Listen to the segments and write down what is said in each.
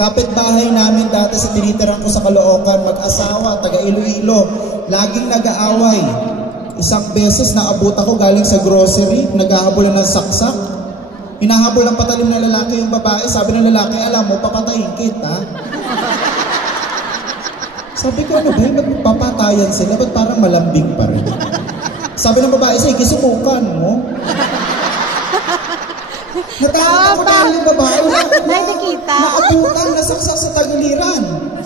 Kapitbahay namin dati sa tinitiran ko sa Caloocan, mag-asawa, taga Iloilo, laging nag-aaway. Isang beses naabot ako galing sa grocery, naghahabulan ng saksak. Hinahabol ang patalim na lalaki yung babae. Sabi ng lalaki, alam mo, papatayin kita. Sabi ko, ano ba yung magpapatayan sila? Ba't parang malambing pa rin? Sabi ng babae, sige, subukan mo. Natakot ako dahil yung babae naabutan, nasaksak sa tagiliran.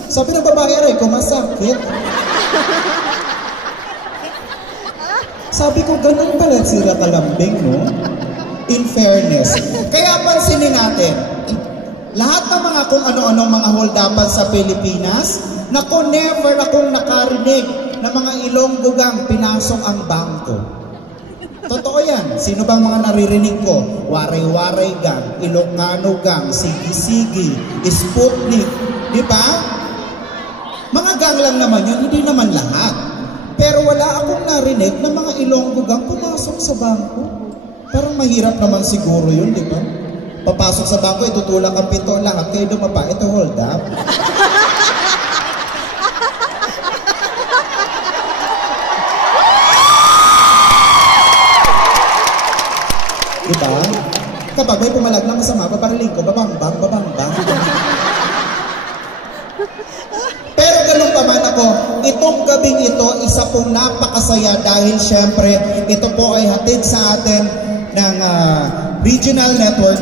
Sabi ng babae, aray ko, masakit. Sabi ko, ganun pala sila kalambing, no? In fairness. Kaya pansinin natin, lahat ng mga kung ano-anong mga holdapan sa Pilipinas, naku, never akong nakarinig na mga Ilonggogang pinasok ang bangko. Totoo yan. Sino bang mga naririnig ko? Waray-waray gang, Ilocano gang, Sigi-Sigi, Sputnik. Di ba? Mga gang lang naman yun, hindi naman lahat. Pero wala akong narinig na mga Ilonggogang pumasok sa bangko. Parang mahirap naman siguro yun, di ba? Papasok sa bangko, itutulak ang pinto, lahat kayo dumapa, ito hold up. Diba? Kapag may pumalag na masama, papariling ko, babang-bang, babang-bang. Pero ganun pa man ako, itong gabing ito, isa pong napakasaya dahil syempre, ito po ay hatid sa atin ng regional network.